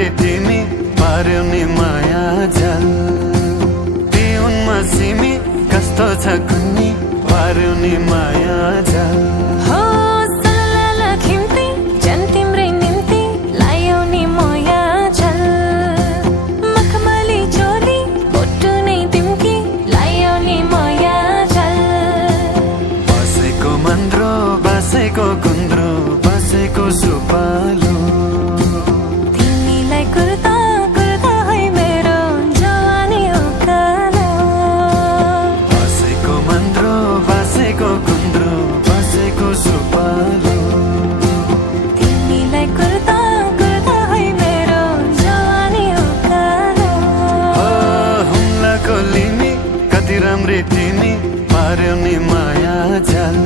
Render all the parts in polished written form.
राम्री तिमी पार्यौ नि माया जाल पिउनमा सिमी कस्तो छ कुन्नी पार्यौ नि माया जाल बसेको गुन्द्रो बसेको सुपालो तिमीलाई कुर्ता कुर्ता है मेरो जवानी उकालो बसेको मन्द्रो बसेको गुन्द्रो बसेको सुपालो तिमीलाई कुर्ता कुर्ता है मेरो जवानी उकालो हुम्लाको लिमी कति राम्री तिमी पार्यौ नि माया जाल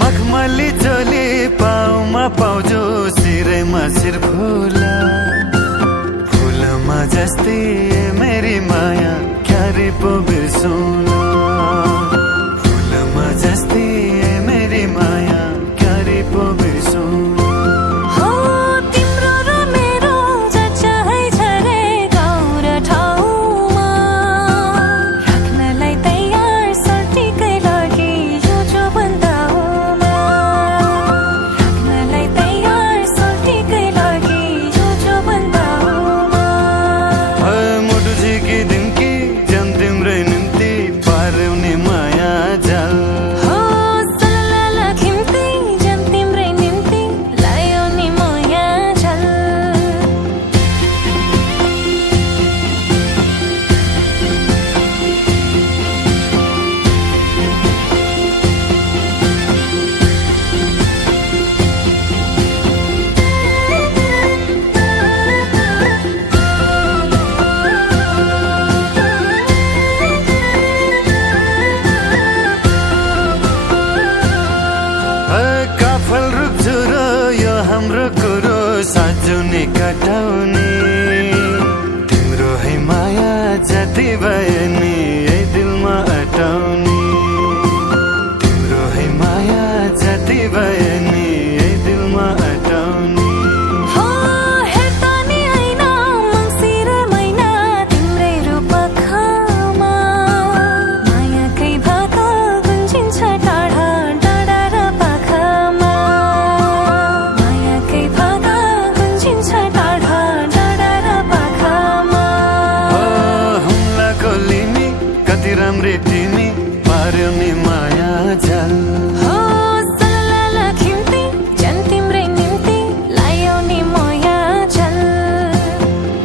मखमली चोली पाउमा पाउजो सिरैमा सिर फुला फुलमा जस्तै मेरी माया क्यारे पो बिर्सौँला फुलमा जस्तै मेरी माया क्यारे पो बिर्सौँला हाम्रो कुरो साँझो नि कटाउने तिम्रो है माया जति भए नि यही दिलमा अटाउने तिम्रो है माया जति भए नि यही दिलमा अटाउने राम्री तिमी पार्यौ नि माया जाल तिम्रै निम्ति लायौ नि माया जाल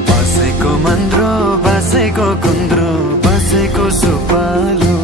बसेको मन्द्रो बसेको गुन्द्रो बसेको सुपालो